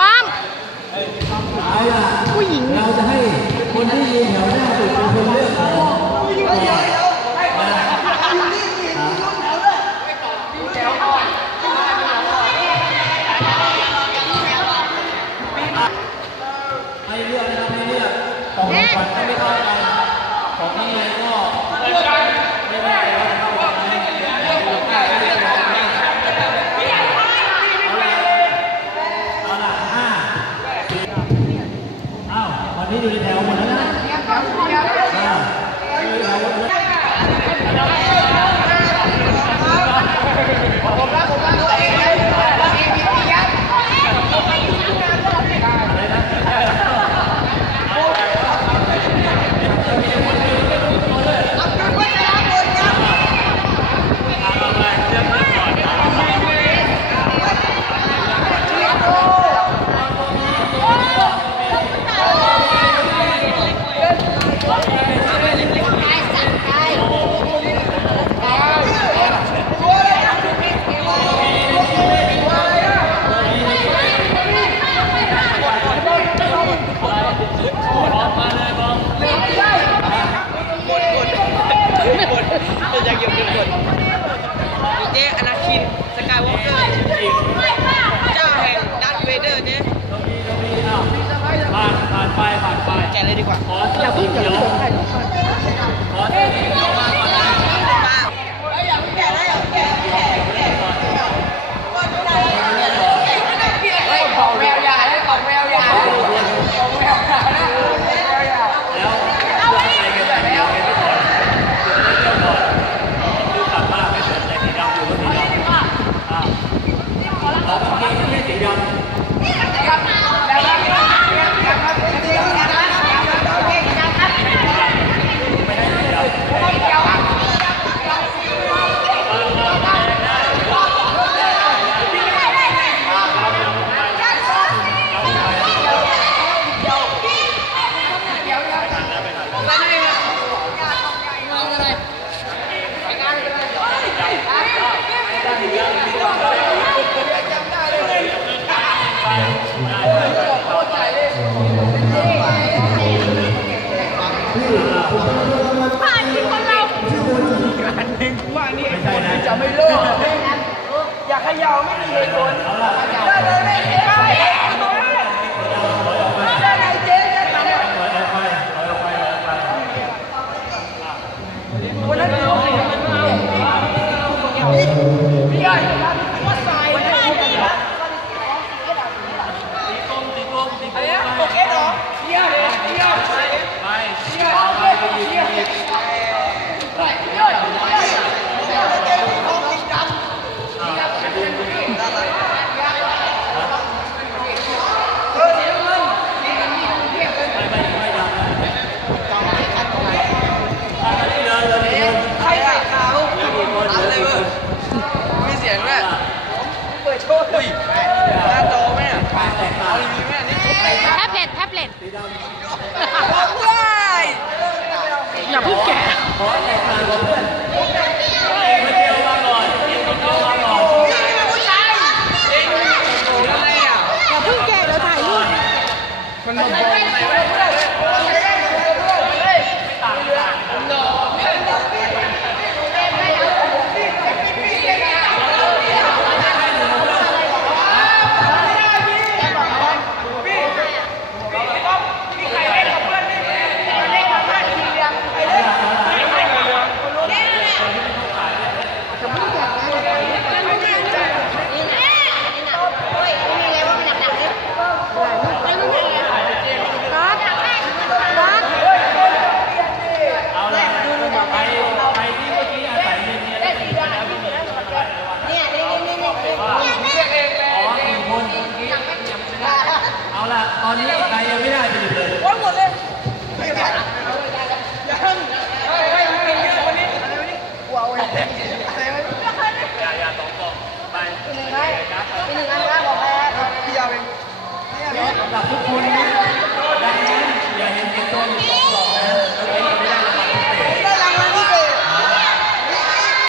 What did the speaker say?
ปั๊มผู้หญิง เราจะให้คนที่ยืนแถวหน้าสุดเป็นคนเลือกไม่เลือกนะไม่เลือกของขวัไม่ค่อากันของข้างในก็ นี่อยู่ในแถวหมดแล้ว ว่านี่ไอ้คนที่จะไม่เลิกอย่าเขยาวไม่มีเหตุผลเลิกเลยไม่ได้วันนั้ กับทุกคน